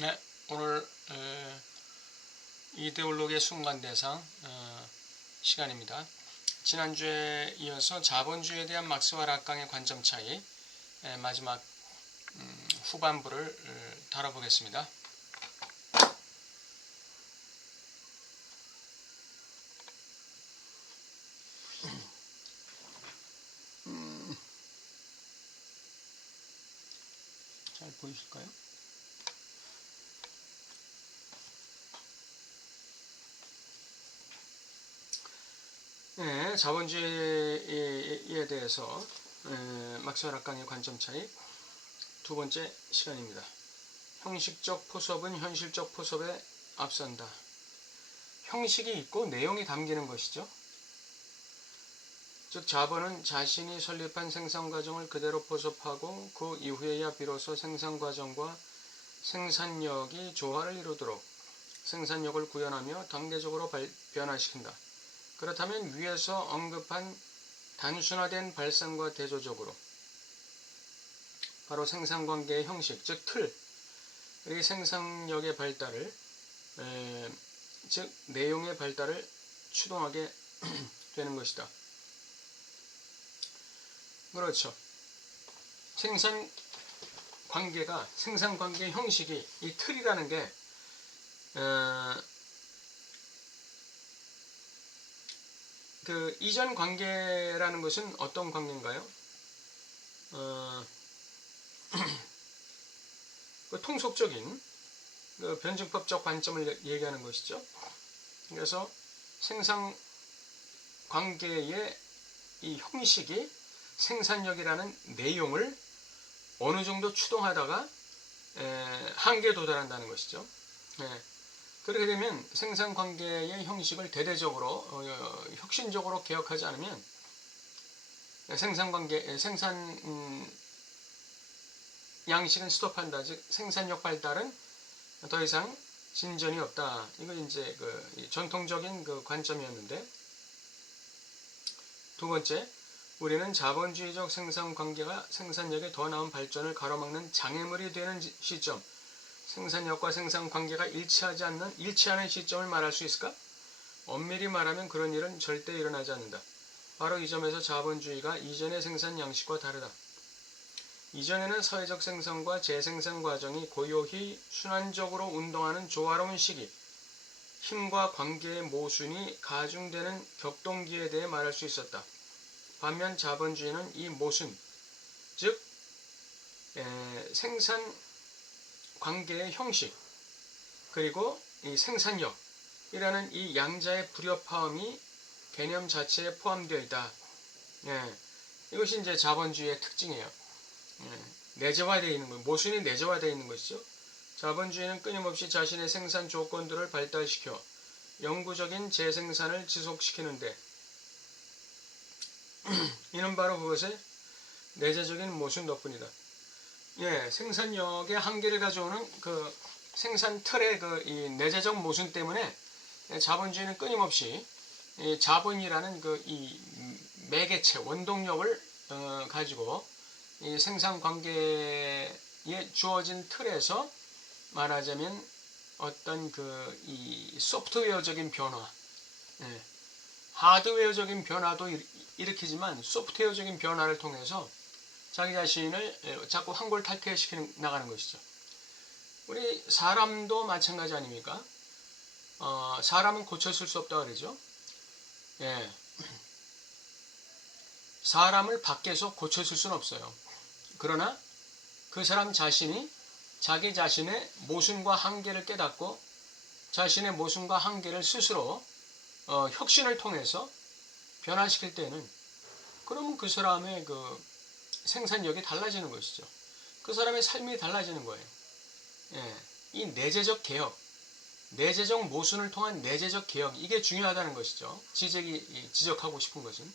네, 오늘 이데올로기의 순간대상 시간입니다. 지난주에 이어서 자본주의에 대한 막스와 락강의 관점 차이 마지막 후반부를 다뤄보겠습니다. 잘 보이실까요? 네, 자본주의에 대해서 막스와 락강의 관점 차이 두 번째 시간입니다. 형식적 포섭은 현실적 포섭에 앞선다. 형식이 있고 내용이 담기는 것이죠. 즉 자본은 자신이 설립한 생산과정을 그대로 포섭하고 그 이후에야 비로소 생산과정과 생산력이 조화를 이루도록 생산력을 구현하며 단계적으로 변화시킨다. 그렇다면 위에서 언급한 단순화된 발상과 대조적으로 바로 생산관계의 형식, 즉 틀, 이 생산력의 발달을, 즉 내용의 발달을 추동하게 되는 것이다. 그렇죠. 생산관계의 형식이 이 틀이라는 게 그 이전 관계라는 것은 어떤 관계인가요? 그 통속적인 그 변증법적 관점을 얘기하는 것이죠. 그래서 생산 관계의 이 형식이 생산력이라는 내용을 어느 정도 추동하다가 한계에 도달한다는 것이죠. 그렇게 되면 생산 관계의 형식을 대대적으로 혁신적으로 개혁하지 않으면 생산 양식은 스톱한다. 즉 생산력 발달은 더 이상 진전이 없다. 이거 이제 그 전통적인 그 관점이었는데, 두 번째, 우리는 자본주의적 생산 관계가 생산력의 더 나은 발전을 가로막는 장애물이 되는 시점, 생산력과 생산 관계가 일치하는 시점을 말할 수 있을까? 엄밀히 말하면 그런 일은 절대 일어나지 않는다. 바로 이 점에서 자본주의가 이전의 생산 양식과 다르다. 이전에는 사회적 생산과 재생산 과정이 고요히 순환적으로 운동하는 조화로운 시기, 힘과 관계의 모순이 가중되는 격동기에 대해 말할 수 있었다. 반면 자본주의는 이 모순, 즉 생산 관계의 형식, 그리고 이 생산력이라는 이 양자의 불협화음이 개념 자체에 포함되어 있다. 이것이 이제 자본주의의 특징이에요. 내재화되어 있는 것, 모순이 내재화되어 있는 것이죠. 자본주의는 끊임없이 자신의 생산 조건들을 발달시켜 영구적인 재생산을 지속시키는데 이는 바로 그것의 내재적인 모순 덕분이다. 생산력의 한계를 가져오는 그 생산 틀의 그 이 내재적 모순 때문에 자본주의는 끊임없이 이 자본이라는 그 이 매개체 원동력을 가지고 이 생산 관계에 주어진 틀에서 말하자면 어떤 그 이 소프트웨어적인 변화, 하드웨어적인 변화도 일으키지만 소프트웨어적인 변화를 통해서 자기 자신을 자꾸 환골탈퇴시켜 나가는 것이죠. 우리 사람도 마찬가지 아닙니까? 사람은 고쳤을 수 없다고 그러죠. 사람을 밖에서 고쳤을 수는 없어요. 그러나 그 사람 자신이 자기 자신의 모순과 한계를 깨닫고 자신의 모순과 한계를 스스로 혁신을 통해서 변화시킬 때는, 그러면 그 사람의 그 생산력이 달라지는 것이죠. 그 사람의 삶이 달라지는 거예요. 이 내재적 개혁, 내재적 모순을 통한 내재적 개혁, 이게 중요하다는 것이죠. 지적하고 싶은 것은.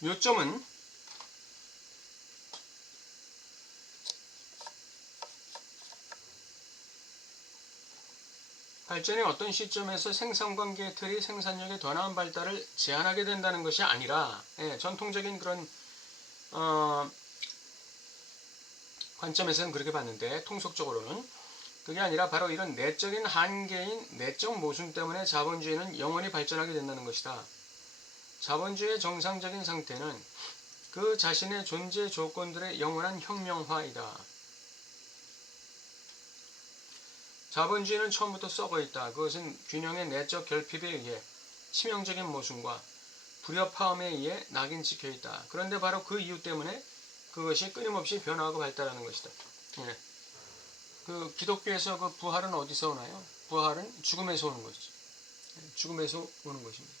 요점은 발전이 어떤 시점에서 생산관계의 틀이 생산력의 더 나은 발달을 제한하게 된다는 것이 아니라 전통적인 그런 관점에서는 그렇게 봤는데 통속적으로는 그게 아니라 바로 이런 내적인 한계인 내적 모순 때문에 자본주의는 영원히 발전하게 된다는 것이다. 자본주의의 정상적인 상태는 그 자신의 존재 조건들의 영원한 혁명화이다. 자본주의는 처음부터 썩어 있다. 그것은 균형의 내적 결핍에 의해 치명적인 모순과 불협화음에 의해 낙인 찍혀 있다. 그런데 바로 그 이유 때문에 그것이 끊임없이 변화하고 발달하는 것이다. 예. 그 기독교에서 그 부활은 어디서 오나요? 부활은 죽음에서 오는 것이죠. 죽음에서 오는 것입니다.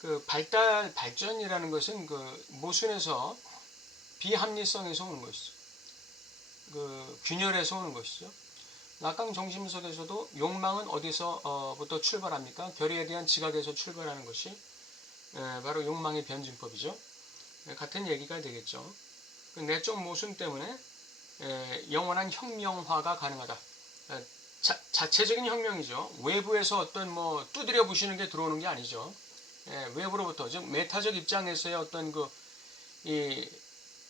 그 발전이라는 것은 그 모순에서 비합리성에서 오는 것이죠. 그 균열에서 오는 것이죠. 낙강 정심석에서도 욕망은 어디서부터 출발합니까? 결의에 대한 지각에서 출발하는 것이 바로 욕망의 변증법이죠. 같은 얘기가 되겠죠. 그 내적 모순 때문에 영원한 혁명화가 가능하다. 자체적인 혁명이죠. 외부에서 어떤 뭐 두드려 부시는 게 들어오는 게 아니죠. 외부로부터 즉 메타적 입장에서의 어떤 이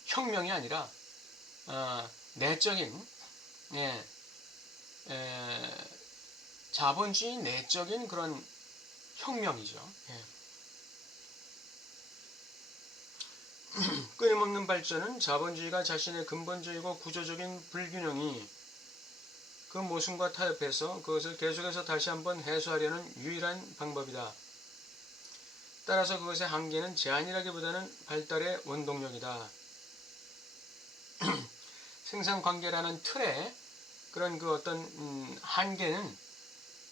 혁명이 아니라 내적인 자본주의 내적인 그런 혁명이죠. 끊임없는 발전은 자본주의가 자신의 근본적이고 구조적인 불균형이 그 모순과 타협해서 그것을 계속해서 다시 한번 해소하려는 유일한 방법이다. 따라서 그것의 한계는 제한이라기보다는 발달의 원동력이다. 생산관계라는 틀에 그런 그 어떤 한계는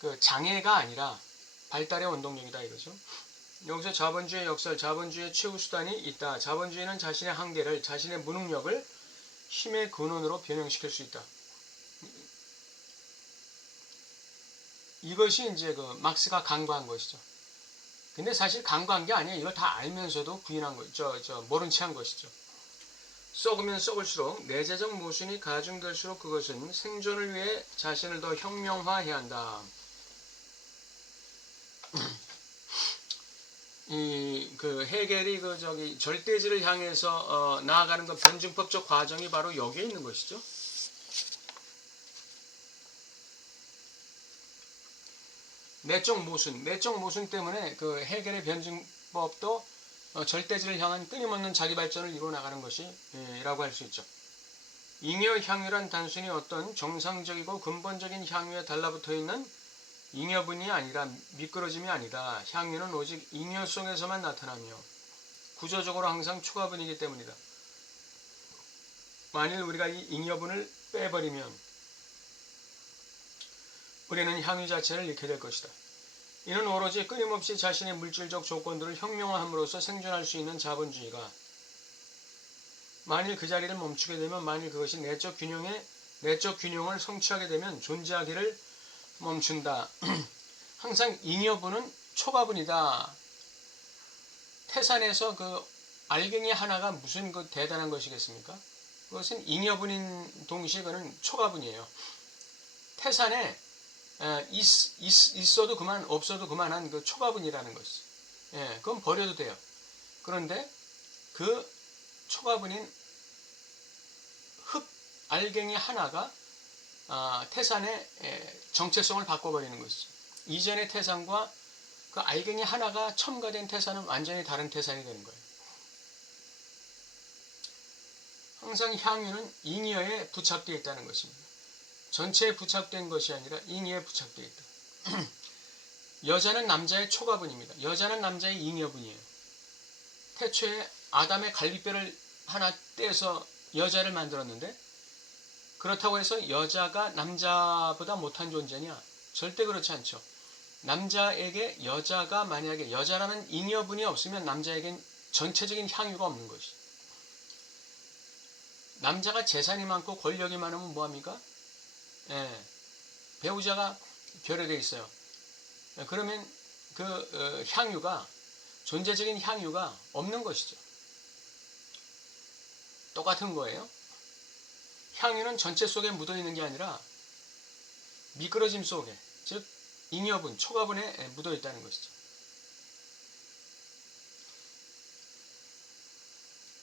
그 장애가 아니라 발달의 원동력이다 이거죠. 여기서 자본주의 역설, 자본주의의 최후 수단이 있다. 자본주의는 자신의 한계를, 자신의 무능력을 힘의 근원으로 변형시킬 수 있다. 이것이 이제 그 막스가 간과한 것이죠. 근데 사실 간과한 게 아니에요. 이걸 다 알면서도 부인한 거, 모른 채 한 것이죠. 썩으면 썩을수록 내재적 모순이 가중될수록 그것은 생존을 위해 자신을 더 혁명화해야 한다. 그 헤겔이 절대지를 향해서 나아가는 그 변증법적 과정이 바로 여기에 있는 것이죠. 내적 모순 때문에 그 헤겔의 변증법도 절대지를 향한 끊임없는 자기 발전을 이루어 나가는 것이라고 할 수 있죠. 잉여 향유란 단순히 어떤 정상적이고 근본적인 향유에 달라붙어 있는 잉여분이 아니라 미끄러짐이 아니다. 향유는 오직 잉여 속에서만 나타나며 구조적으로 항상 초과분이기 때문이다. 만일 우리가 이 잉여분을 빼버리면 우리는 향유 자체를 잃게 될 것이다. 이는 오로지 끊임없이 자신의 물질적 조건들을 혁명화함으로써 생존할 수 있는 자본주의가 만일 그 자리를 멈추게 되면 만일 그것이 내적 균형을 성취하게 되면 존재하기를 멈춘다. 항상 잉여분은 초과분이다. 태산에서 그 알갱이 하나가 무슨 그 대단한 것이겠습니까? 그것은 잉여분인 동시에 그는 초과분이에요. 태산에 있어도 그만 없어도 그만한 그 초과분이라는 것이. 그건 버려도 돼요. 그런데 그 초과분인 흙 알갱이 하나가 태산의 정체성을 바꿔버리는 것이죠. 이전의 태산과 그 알갱이 하나가 첨가된 태산은 완전히 다른 태산이 되는 거예요. 항상 향유는 잉여에 부착되어 있다는 것입니다. 전체에 부착된 것이 아니라 잉여에 부착되어 있다. 여자는 남자의 초과분입니다. 여자는 남자의 잉여분이에요. 태초에 아담의 갈비뼈를 하나 떼서 여자를 만들었는데 그렇다고 해서 여자가 남자보다 못한 존재냐? 절대 그렇지 않죠. 남자에게 여자가 만약에 여자라는 잉여분이 없으면 남자에겐 전체적인 향유가 없는 것이. 남자가 재산이 많고 권력이 많으면 뭐합니까? 배우자가 결여되어 있어요. 그러면 그 향유가 존재적인 향유가 없는 것이죠. 똑같은 거예요. 향유는 전체 속에 묻어 있는 게 아니라 미끄러짐 속에, 즉 잉여분, 초가분에 묻어 있다는 것이죠.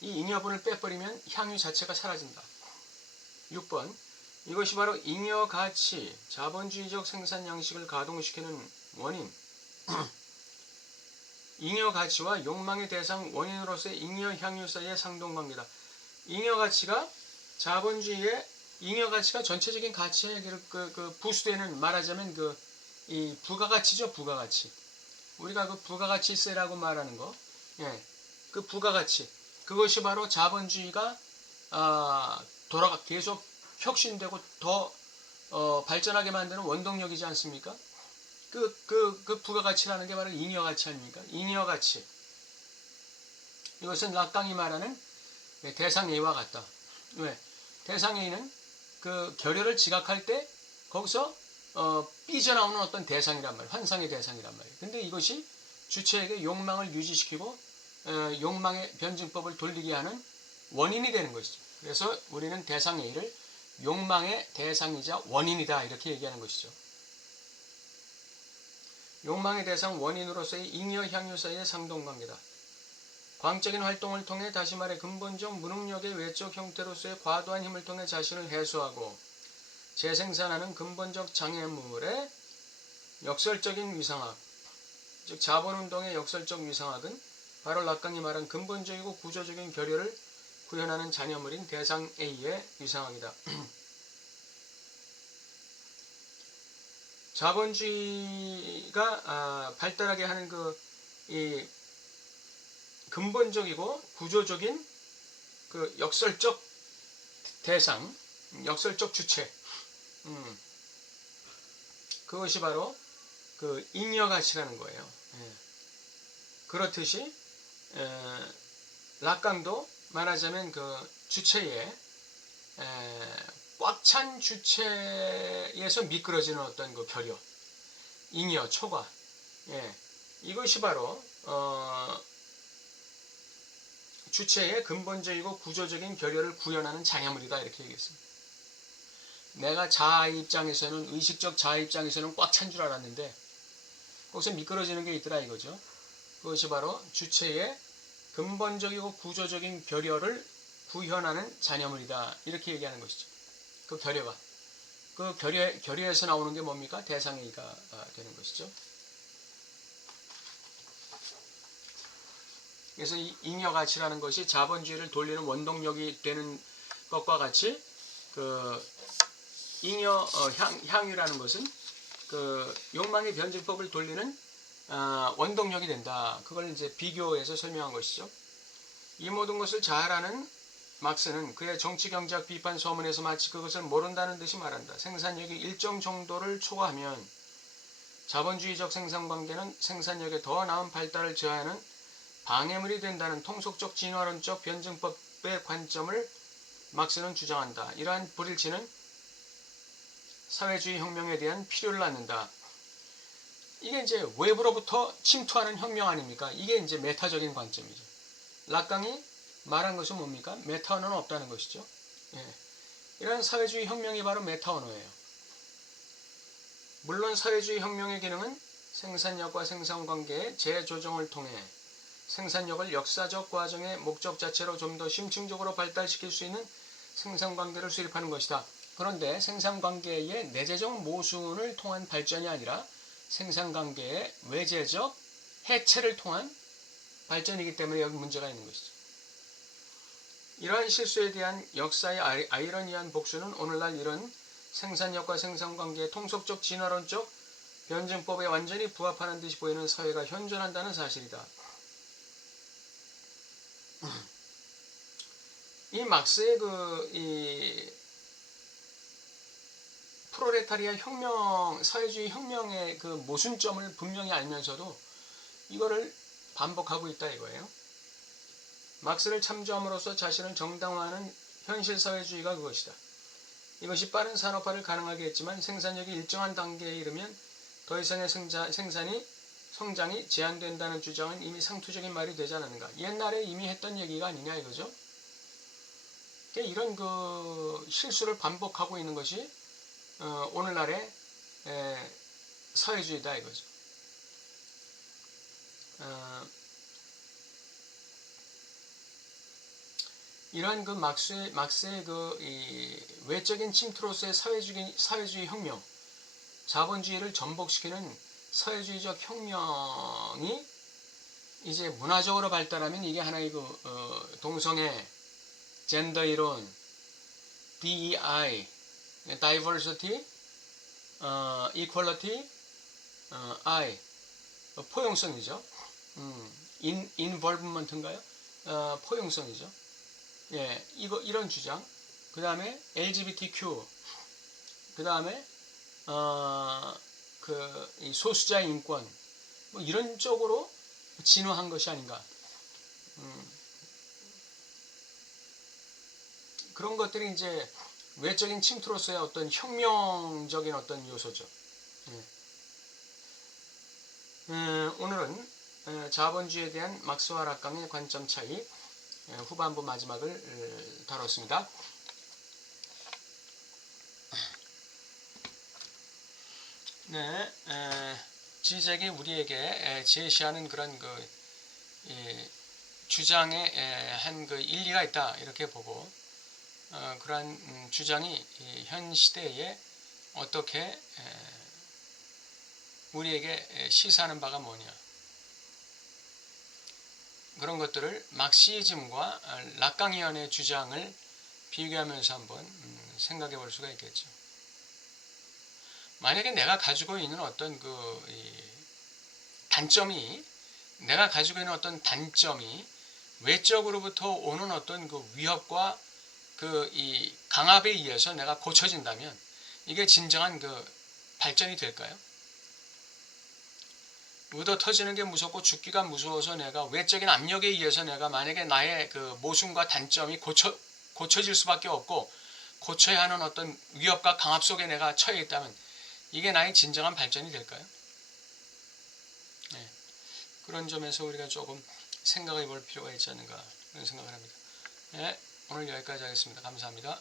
이 잉여분을 빼버리면 향유 자체가 사라진다. 6번. 이것이 바로 잉여 가치, 자본주의적 생산 양식을 가동시키는 원인. 잉여 가치와 욕망의 대상 원인으로서의 잉여 향유 사이의 상동관계다. 잉여 가치가 자본주의의 잉여 가치가 전체적인 가치에 부수되는, 말하자면 이 부가가치죠, 부가가치. 우리가 그 부가가치세라고 말하는 거, 예, 그 부가가치, 그것이 바로 자본주의가 계속 혁신되고 더 발전하게 만드는 원동력이지 않습니까? 그 부가가치라는 게 바로 잉여가치 아닙니까? 잉여가치. 이것은 락강이 말하는 대상A와 같다. 왜? 대상A는 그 결여를 지각할 때 거기서 삐져나오는 어떤 대상이란 말이에요. 환상의 대상이란 말이에요. 근데 이것이 주체에게 욕망을 유지시키고 욕망의 변증법을 돌리게 하는 원인이 되는 것이죠. 그래서 우리는 대상A를 욕망의 대상이자 원인이다, 이렇게 얘기하는 것이죠. 욕망의 대상 원인으로서의 잉여 향유 사이의 상동관계다. 광적인 활동을 통해, 다시 말해 근본적 무능력의 외적 형태로서의 과도한 힘을 통해 자신을 해소하고 재생산하는 근본적 장애물의 역설적인 위상학, 즉 자본운동의 역설적 위상학은 바로 락강이 말한 근본적이고 구조적인 결여를 구현하는 잔여물인 대상 A의 위상학이다. 자본주의가 발달하게 하는 이 근본적이고 구조적인 그 역설적 대상, 역설적 주체, 그것이 바로 그 잉여가치라는 거예요. 예. 그렇듯이 락강도 말하자면 그 주체에 꽉 찬 주체에서 미끄러지는 어떤 그 결여, 잉여, 초과, 예, 이것이 바로 주체의 근본적이고 구조적인 결여를 구현하는 장애물이다, 이렇게 얘기했습니다. 내가 자아 입장에서는, 의식적 자아 입장에서는 꽉 찬 줄 알았는데 거기서 미끄러지는 게 있더라 이거죠. 그것이 바로 주체의 근본적이고 구조적인 결여를 구현하는 잔여물이다, 이렇게 얘기하는 것이죠. 그 결여가, 그 결여에서 나오는 게 뭡니까? 대상이가 되는 것이죠. 그래서 이 잉여가치라는 것이 자본주의를 돌리는 원동력이 되는 것과 같이 그 잉여 향유라는 것은 그 욕망의 변증법을 돌리는 원동력이 된다. 그걸 이제 비교해서 설명한 것이죠. 이 모든 것을 잘 아는 막스는 그의 정치경제학 비판 서문에서 마치 그것을 모른다는 듯이 말한다. 생산력이 일정 정도를 초과하면 자본주의적 생산관계는 생산력의 더 나은 발달을 저해하는 방해물이 된다는 통속적 진화론적 변증법의 관점을 막스는 주장한다. 이러한 불일치는 사회주의 혁명에 대한 필요를 낳는다. 이게 이제 외부로부터 침투하는 혁명 아닙니까? 이게 이제 메타적인 관점이죠. 락강이 말한 것은 뭡니까? 메타 언어는 없다는 것이죠. 예. 이런 사회주의 혁명이 바로 메타 언어예요. 물론 사회주의 혁명의 기능은 생산력과 생산관계의 재조정을 통해 생산력을 역사적 과정의 목적 자체로 좀 더 심층적으로 발달시킬 수 있는 생산관계를 수립하는 것이다. 그런데 생산관계의 내재적 모순을 통한 발전이 아니라 생산관계의 외재적 해체를 통한 발전이기 때문에 여기 문제가 있는 것이죠. 이러한 실수에 대한 역사의 아이러니한 복수는 오늘날 이런 생산력과 생산관계의 통속적 진화론적 변증법에 완전히 부합하는 듯이 보이는 사회가 현존한다는 사실이다. 이 막스의 이 프롤레타리아 혁명, 사회주의 혁명의 그 모순점을 분명히 알면서도 이거를 반복하고 있다 이거예요. 막스를 참조함으로써 자신을 정당화하는 현실 사회주의가 그것이다. 이것이 빠른 산업화를 가능하게 했지만 생산력이 일정한 단계에 이르면 더 이상의 성장이 제한된다는 주장은 이미 상투적인 말이 되지 않았는가. 옛날에 이미 했던 얘기가 아니냐 이거죠. 이런 그 실수를 반복하고 있는 것이 오늘날의 사회주의다 이거죠. 이러한 그 막스의 그 이 외적인 침투로서의 사회주의 혁명, 자본주의를 전복시키는 사회주의적 혁명이 이제 문화적으로 발달하면 이게 하나의 그 동성애, 젠더 이론, DEI, Diversity, Equality, I, 포용성이죠. Involvement인가요? 포용성이죠. 예, 이런 주장. 그 다음에 LGBTQ. 그 다음에 이 소수자의 인권. 뭐 이런 쪽으로 진화한 것이 아닌가. 그런 것들이 이제 외적인 침투로서의 어떤 혁명적인 어떤 요소죠. 예. 오늘은 자본주의에 대한 막스와 락강의 관점 차이 후반부 마지막을 다뤘습니다. 네, 지적이 우리에게 제시하는 그런 그 주장에 한 그 일리가 있다 이렇게 보고 그러한 주장이 현 시대에 어떻게 우리에게 시사하는 바가 뭐냐 그런 것들을 막시즘과 락강이언의 주장을 비교하면서 한번 생각해 볼 수가 있겠죠. 만약에 내가 가지고 있는 어떤 내가 가지고 있는 어떤 단점이 외적으로부터 오는 어떤 그 위협과 이 강압에 의해서 내가 고쳐진다면 이게 진정한 그 발전이 될까요? 의도 터지는 게 무섭고 죽기가 무서워서 내가 외적인 압력에 의해서 내가 만약에 나의 그 모순과 단점이 고쳐질 수밖에 없고 고쳐야 하는 어떤 위협과 강압 속에 내가 처해 있다면 이게 나의 진정한 발전이 될까요? 네. 그런 점에서 우리가 조금 생각해 볼 필요가 있지 않는가 그런 생각을 합니다. 네, 오늘 여기까지 하겠습니다. 감사합니다.